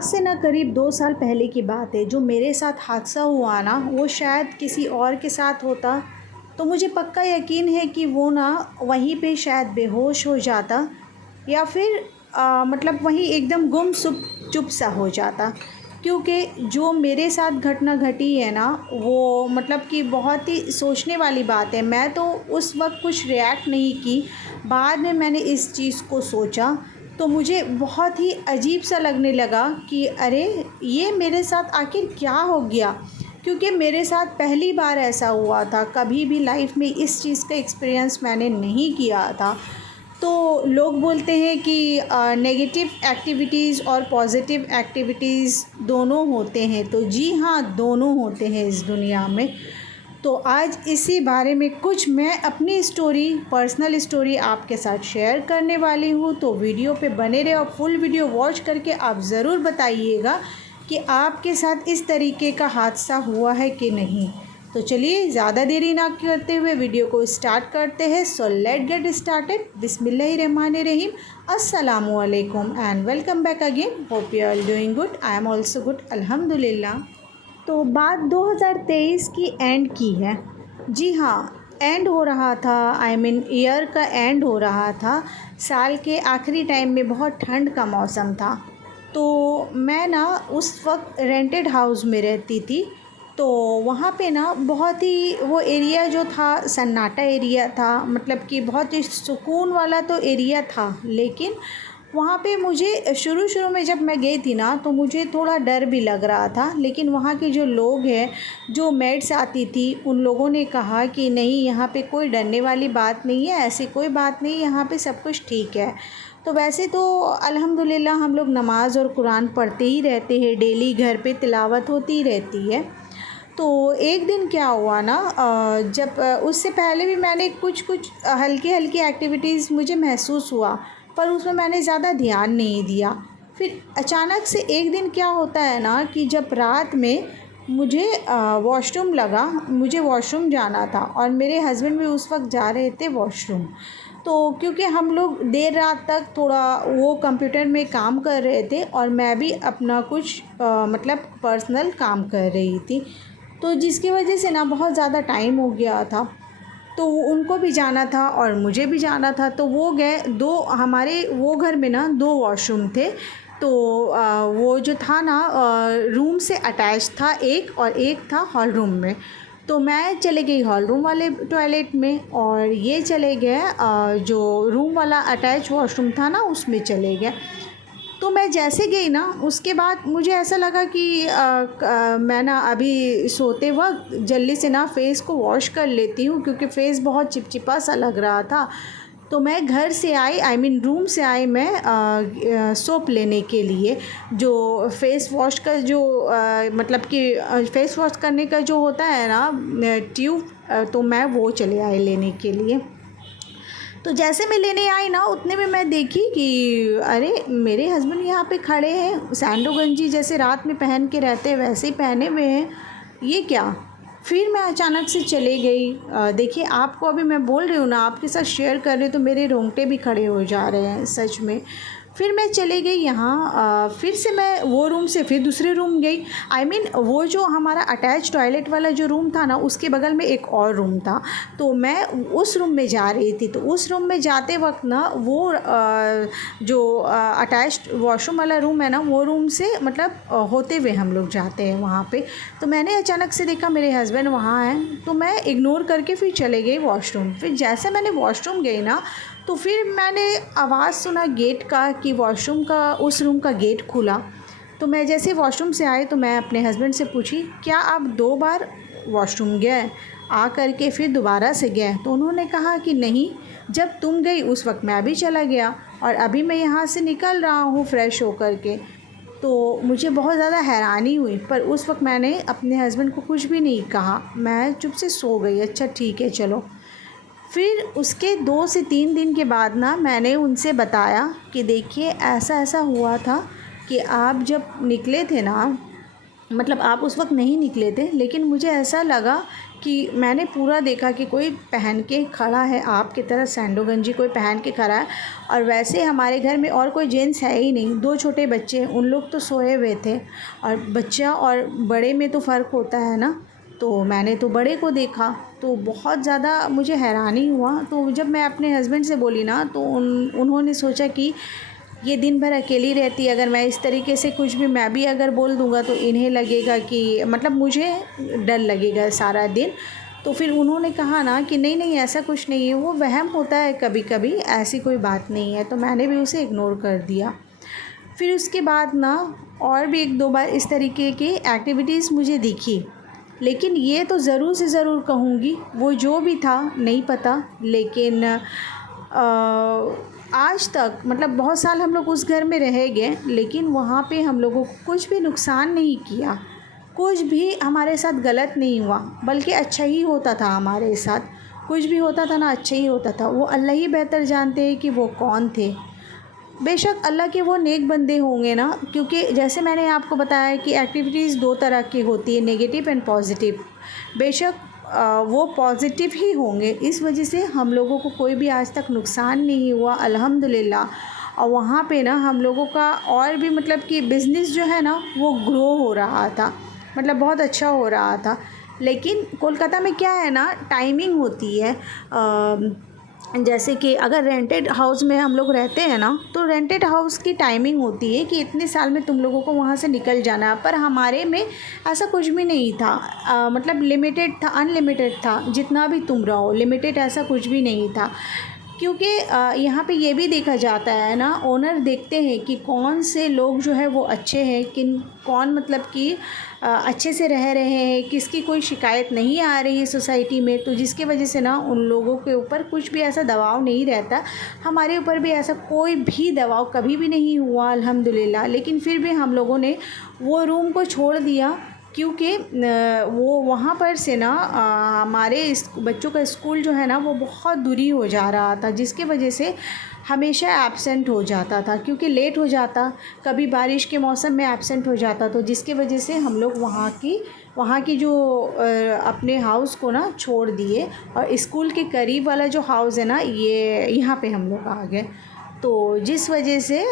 आज से ना करीब 2 साल पहले की बात है। जो मेरे साथ हादसा हुआ ना, वो शायद किसी और के साथ होता तो मुझे पक्का यकीन है कि वो ना वहीं पे शायद बेहोश हो जाता या फिर मतलब वहीं एकदम गुम चुप सा हो जाता। क्योंकि जो मेरे साथ घटना घटी है ना, वो मतलब कि बहुत ही सोचने वाली बात है। मैं तो उस वक़्त कुछ रिएक्ट नहीं की। बाद में मैंने इस चीज़ को सोचा तो मुझे बहुत ही अजीब सा लगने लगा कि अरे! ये मेरे साथ आखिर क्या हो गया? क्योंकि मेरे साथ पहली बार ऐसा हुआ था, कभी भी लाइफ़ में इस चीज़ का एक्सपीरियंस मैंने नहीं किया था। तो लोग बोलते हैं कि नेगेटिव एक्टिविटीज़ और पॉजिटिव एक्टिविटीज़ दोनों होते हैं, तो जी हाँ, दोनों होते हैं इस दुनिया में। तो आज इसी बारे में कुछ मैं अपनी स्टोरी, पर्सनल स्टोरी आपके साथ शेयर करने वाली हूँ। तो वीडियो पे बने रहे और फुल वीडियो वॉच करके आप ज़रूर बताइएगा कि आपके साथ इस तरीके का हादसा हुआ है कि नहीं। तो चलिए ज़्यादा देरी ना करते हुए वीडियो को स्टार्ट करते हैं। So let get started. बिस्मिल्लाहिर्रहमानिर्रहीम। अस्सलामु अलैकुम and welcome back again. Hope you are doing good. I am also good, अल्हम्दुलिल्लाह। तो बात 2023 की एंड की है। जी हाँ, एंड हो रहा था, आई मीन ईयर का एंड हो रहा था। साल के आखिरी टाइम में बहुत ठंड का मौसम था। तो मैं ना उस वक्त रेंटेड हाउस में रहती थी। तो वहाँ पे ना बहुत ही वो एरिया जो था सन्नाटा एरिया था, मतलब कि बहुत ही सुकून वाला तो एरिया था। लेकिन वहाँ पे मुझे शुरू-शुरू में जब मैं गई थी ना, तो मुझे थोड़ा डर भी लग रहा था। लेकिन वहाँ के जो लोग हैं, जो मेड्स आती थी, उन लोगों ने कहा कि नहीं, यहाँ पे कोई डरने वाली बात नहीं है, ऐसी कोई बात नहीं, यहाँ पे सब कुछ ठीक है। तो वैसे तो अल्हम्दुलिल्लाह हम लोग नमाज़ और कुरान पढ़ते ही रहते हैं, डेली घर पे तिलावत होती रहती है। तो एक दिन क्या हुआ ना, जब उससे पहले भी मैंने कुछ-कुछ हल्की-हल्की एक्टिविटीज़ मुझे महसूस हुआ, पर उसमें मैंने ज़्यादा ध्यान नहीं दिया। फिर अचानक से एक दिन क्या होता है ना कि जब रात में मुझे वॉशरूम लगा, मुझे वॉशरूम जाना था और मेरे हस्बैंड भी उस वक़्त जा रहे थे वॉशरूम। तो क्योंकि हम लोग देर रात तक थोड़ा वो कंप्यूटर में काम कर रहे थे और मैं भी अपना कुछ मतलब पर्सनल काम कर रही थी। तो जिसकी वजह से ना बहुत ज़्यादा टाइम हो गया था। तो उनको भी जाना था और मुझे भी जाना था। तो वो गए, 2 हमारे वो घर में ना 2 वॉशरूम थे। तो वो जो था ना रूम से अटैच था एक, और एक था हॉल रूम में। तो मैं चले गई हॉल रूम वाले टॉयलेट में और ये चले गए जो रूम वाला अटैच वॉशरूम था ना, उसमें चले गए। तो मैं जैसे गई ना, उसके बाद मुझे ऐसा लगा कि मैं ना अभी सोते वक़्त जल्दी से ना फ़ेस को वॉश कर लेती हूँ, क्योंकि फ़ेस बहुत चिपचिपा सा लग रहा था। तो मैं घर से आई, आई मीन रूम से आई मैं सोप लेने के लिए। जो फ़ेस वॉश का जो मतलब कि फ़ेस वॉश करने का जो होता है ना ट्यूब, तो मैं वो चले आई लेने के लिए। तो जैसे मैं लेने आई ना, उतने में मैं देखी कि अरे! मेरे हस्बैंड यहाँ पे खड़े हैं, सैंडो गंजी जैसे रात में पहन के रहते हैं वैसे ही पहने हुए हैं। ये क्या? फिर मैं अचानक से चली गई। देखिए, आपको अभी मैं बोल रही हूँ ना, आपके साथ शेयर कर रही हूँ, तो मेरे रोंगटे भी खड़े हो जा रहे हैं सच में। फिर मैं चली गई यहाँ, फिर से मैं वो रूम से फिर दूसरे रूम गई। आई मीन वो जो हमारा अटैच टॉयलेट वाला जो रूम था ना, उसके बगल में एक और रूम था। तो मैं उस रूम में जा रही थी। तो उस रूम में जाते वक़्त ना वो जो अटैच्ड वॉशरूम वाला रूम है ना, वो रूम से मतलब होते हुए हम लोग जाते हैं वहाँ पे। तो मैंने अचानक से देखा मेरे हस्बैंड वहाँ हैं, तो मैं इग्नोर करके फिर चले गई वॉशरूम। फिर जैसे मैंने वॉशरूम गई ना, तो फिर मैंने आवाज़ सुना गेट का कि वॉशरूम का, उस रूम का गेट खुला। तो मैं जैसे वॉशरूम से आई तो मैं अपने हस्बैंड से पूछी, क्या आप 2 बार वॉशरूम गए, आ कर के फिर दोबारा से गए? तो उन्होंने कहा कि नहीं, जब तुम गई उस वक़्त मैं भी चला गया और अभी मैं यहाँ से निकल रहा हूँ फ़्रेश हो कर के। तो मुझे बहुत ज़्यादा हैरानी हुई, पर उस वक़्त मैंने अपने हस्बैंड को कुछ भी नहीं कहा, मैं चुप से सो गई। अच्छा ठीक है चलो। फिर उसके 2 से 3 दिन के बाद ना मैंने उनसे बताया कि देखिए ऐसा-ऐसा हुआ था कि आप जब निकले थे ना, मतलब आप उस वक्त नहीं निकले थे, लेकिन मुझे ऐसा लगा कि मैंने पूरा देखा कि कोई पहन के खड़ा है, आपकी तरह सैंडो गंजी कोई पहन के खड़ा है। और वैसे हमारे घर में और कोई जेंट्स है ही नहीं, 2 छोटे बच्चे हैं, उन लोग तो सोए हुए थे। और बच्चा और बड़े में तो फ़र्क होता है ना, तो मैंने तो बड़े को देखा तो बहुत ज़्यादा मुझे हैरानी हुआ। तो जब मैं अपने हस्बैंड से बोली ना, तो उन्होंने सोचा कि ये दिन भर अकेली रहती है, अगर मैं इस तरीके से कुछ भी मैं भी अगर बोल दूँगा तो इन्हें लगेगा कि मतलब मुझे डर लगेगा सारा दिन। तो फिर उन्होंने कहा ना कि नहीं नहीं ऐसा कुछ नहीं है, वो वहम होता है कभी कभी, ऐसी कोई बात नहीं है। तो मैंने भी उसे इग्नोर कर दिया। फिर उसके बाद ना और भी 1-2 बार इस तरीके की एक्टिविटीज़ मुझे दिखी, लेकिन ये तो ज़रूर से ज़रूर कहूँगी वो जो भी था नहीं पता, लेकिन आज तक मतलब बहुत साल हम लोग उस घर में रह गए, लेकिन वहाँ पे हम लोगों को कुछ भी नुकसान नहीं किया, कुछ भी हमारे साथ गलत नहीं हुआ, बल्कि अच्छा ही होता था हमारे साथ। कुछ भी होता था ना, अच्छा ही होता था। वो अल्लाह ही बेहतर जानते हैं कि वो कौन थे। बेशक अल्लाह के वो नेक बंदे होंगे ना, क्योंकि जैसे मैंने आपको बताया कि एक्टिविटीज़ 2 तरह की होती है, नेगेटिव एंड पॉजिटिव। बेशक वो पॉजिटिव ही होंगे, इस वजह से हम लोगों को कोई भी आज तक नुकसान नहीं हुआ अल्हम्दुलिल्लाह। और वहाँ पे ना हम लोगों का और भी मतलब कि बिज़नेस जो है ना वो ग्रो हो रहा था, मतलब बहुत अच्छा हो रहा था। लेकिन कोलकाता में क्या है ना, टाइमिंग होती है। जैसे कि अगर रेंटेड हाउस में हम लोग रहते हैं ना, तो रेंटेड हाउस की टाइमिंग होती है कि इतने साल में तुम लोगों को वहाँ से निकल जाना है। पर हमारे में ऐसा कुछ भी नहीं था, मतलब लिमिटेड था, अनलिमिटेड था, जितना भी तुम रहो, लिमिटेड ऐसा कुछ भी नहीं था। क्योंकि यहाँ पे ये भी देखा जाता है ना, ओनर देखते हैं कि कौन से लोग जो है वो अच्छे हैं, कौन मतलब कि अच्छे से रह रहे हैं, किसकी कोई शिकायत नहीं आ रही है सोसाइटी में। तो जिसकी वजह से ना उन लोगों के ऊपर कुछ भी ऐसा दबाव नहीं रहता। हमारे ऊपर भी ऐसा कोई भी दबाव कभी भी नहीं हुआ अल्हम्दुलिल्लाह। लेकिन फिर भी हम लोगों ने वो रूम को छोड़ दिया, क्योंकि वो वहाँ पर से ना हमारे इस बच्चों का स्कूल जो है ना वो बहुत दूरी हो जा रहा था, जिसकी वजह से हमेशा एब्सेंट हो जाता था, क्योंकि लेट हो जाता, कभी बारिश के मौसम में एब्सेंट हो जाता। तो जिसकी वजह से हम लोग वहाँ की जो अपने हाउस को ना छोड़ दिए, और स्कूल के करीब वाला जो हाउस है ना, ये यहाँ पे हम लोग आ गए। तो जिस वजह से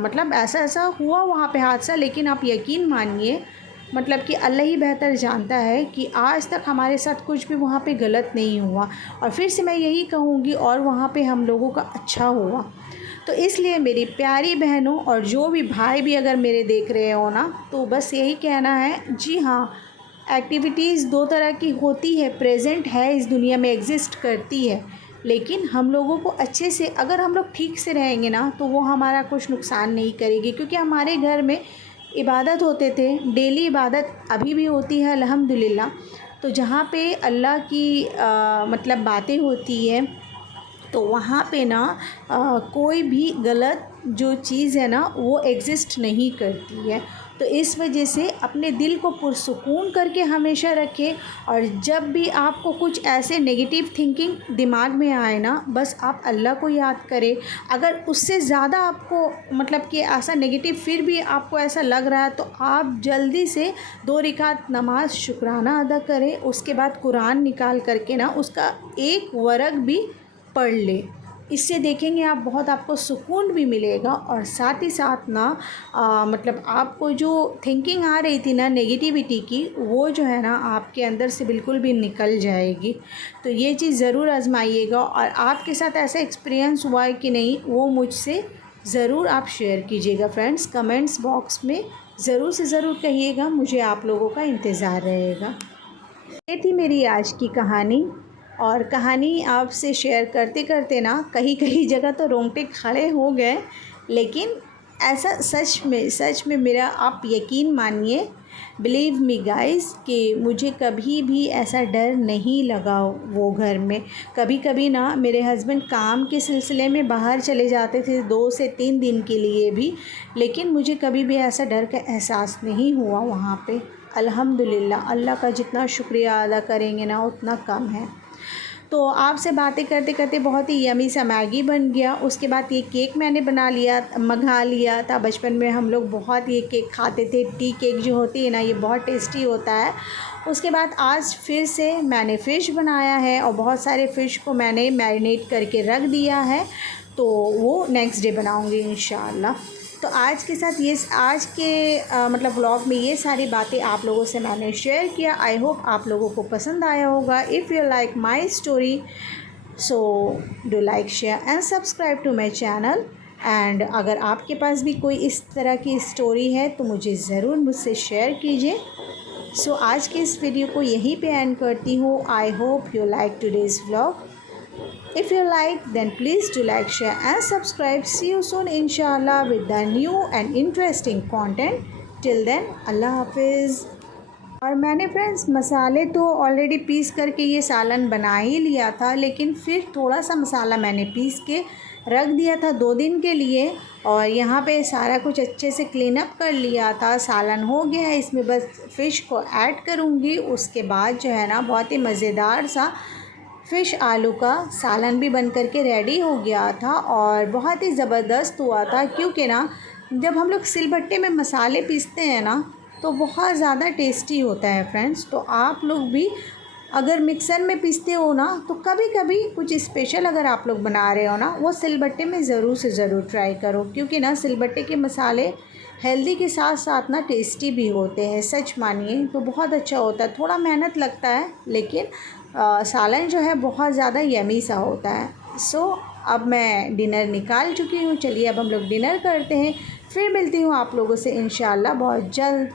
मतलब ऐसा हुआ वहाँ पे हादसा। लेकिन आप यकीन मानिए, मतलब कि अल्लाह ही बेहतर जानता है कि आज तक हमारे साथ कुछ भी वहाँ पे गलत नहीं हुआ। और फिर से मैं यही कहूँगी, और वहाँ पे हम लोगों का अच्छा हुआ। तो इसलिए मेरी प्यारी बहनों और जो भी भाई भी अगर मेरे देख रहे हो ना, तो बस यही कहना है, जी हाँ, एक्टिविटीज़ 2 तरह की होती है, प्रेजेंट है, इस दुनिया में एग्जिस्ट करती है। लेकिन हम लोगों को अच्छे से, अगर हम लोग ठीक से रहेंगे ना, तो वो हमारा कुछ नुकसान नहीं करेगी। क्योंकि हमारे घर में इबादत होते थे, डेली इबादत अभी भी होती है अल्हम्दुलिल्लाह। तो जहाँ पे अल्लाह की मतलब बातें होती है, तो वहाँ पे ना कोई भी गलत जो चीज़ है ना वो एग्ज़िस्ट नहीं करती है। तो इस वजह से अपने दिल को पुरसुकून करके हमेशा रखें। और जब भी आपको कुछ ऐसे नेगेटिव थिंकिंग दिमाग में आए ना, बस आप अल्लाह को याद करें। अगर उससे ज़्यादा आपको मतलब कि ऐसा नेगेटिव फिर भी आपको ऐसा लग रहा है, तो आप जल्दी से 2 रकात नमाज शुक्राना अदा करें। उसके बाद कुरान निकाल करके ना उसका एक वरक भी पढ़ ले। इससे देखेंगे आप, बहुत आपको सुकून भी मिलेगा। और साथ ही साथ ना मतलब आपको जो थिंकिंग आ रही थी ना नेगेटिविटी की, वो जो है ना आपके अंदर से बिल्कुल भी निकल जाएगी। तो ये चीज़ ज़रूर आजमाइएगा। और आपके साथ ऐसा एक्सपीरियंस हुआ है कि नहीं, वो मुझसे ज़रूर आप शेयर कीजिएगा फ्रेंड्स, कमेंट्स बॉक्स में ज़रूर से ज़रूर कहिएगा, मुझे आप लोगों का इंतज़ार रहेगा। ये थी मेरी आज की कहानी। और कहानी आपसे शेयर करते करते ना कहीं कहीं जगह तो रोंगटे खड़े हो गए। लेकिन ऐसा सच में मेरा आप यकीन मानिए, बिलीव मी गाइस, कि मुझे कभी भी ऐसा डर नहीं लगा वो घर में। कभी कभी ना मेरे हस्बैंड काम के सिलसिले में बाहर चले जाते थे 2 से 3 दिन के लिए भी, लेकिन मुझे कभी भी ऐसा डर का एहसास नहीं हुआ वहाँ पे। अल्हम्दुलिल्लाह, अल्लाह का जितना शुक्रिया अदा करेंगे ना उतना कम है। तो आपसे बातें करते करते बहुत ही यमी सा मैगी बन गया। उसके बाद ये केक मैंने मंगा लिया था। बचपन में हम लोग बहुत ये केक खाते थे, टी केक जो होती है ना, ये बहुत टेस्टी होता है। उसके बाद आज फिर से मैंने फ़िश बनाया है और बहुत सारे फ़िश को मैंने मैरिनेट करके रख दिया है, तो वो नेक्स्ट डे बनाऊँगी इंशाअल्लाह। तो आज के मतलब व्लॉग में ये सारी बातें आप लोगों से मैंने शेयर किया। आई होप आप लोगों को पसंद आया होगा। If you like my story, so do like, share and subscribe to my channel. And अगर आपके पास भी कोई इस तरह की स्टोरी है तो मुझे ज़रूर मुझसे शेयर कीजिए। सो आज की इस वीडियो को यहीं पे एंड करती हूँ। I hope you like today's vlog. If you like, then please do like, share and subscribe. See you soon inshallah with the new and interesting content. Till then, Allah Hafiz. और मैंने friends मसाले तो already piece करके ये सालन बना ही लिया था, लेकिन फिर थोड़ा सा मसाला मैंने पीस के रख दिया था 2 दिन के लिए। और यहाँ पे सारा कुछ अच्छे से क्लीन अप कर लिया था। सालन हो गया है, इसमें बस फ़िश को ऐड करूँगी। उसके बाद जो है ना, बहुत ही मज़ेदार सा फ़िश आलू का सालन भी बन कर के रेडी हो गया था और बहुत ही ज़बरदस्त हुआ था। क्योंकि ना, जब हम लोग सिलबट्टे में मसाले पीसते हैं ना, तो बहुत ज़्यादा टेस्टी होता है फ्रेंड्स। तो आप लोग भी अगर मिक्सर में पीसते हो ना, तो कभी कभी कुछ स्पेशल अगर आप लोग बना रहे हो ना, वो सिलबट्टे में ज़रूर से ज़रूर ट्राई करो। क्योंकि ना, सिलबट्टे के मसाले हेल्दी के साथ साथ ना टेस्टी भी होते हैं। सच मानिए तो बहुत अच्छा होता है। थोड़ा मेहनत लगता है, लेकिन सालन जो है बहुत ज़्यादा यमी सा होता है। सो अब मैं डिनर निकाल चुकी हूँ। चलिए अब हम लोग डिनर करते हैं, फिर मिलती हूँ आप लोगों से इंशाल्लाह बहुत जल्द।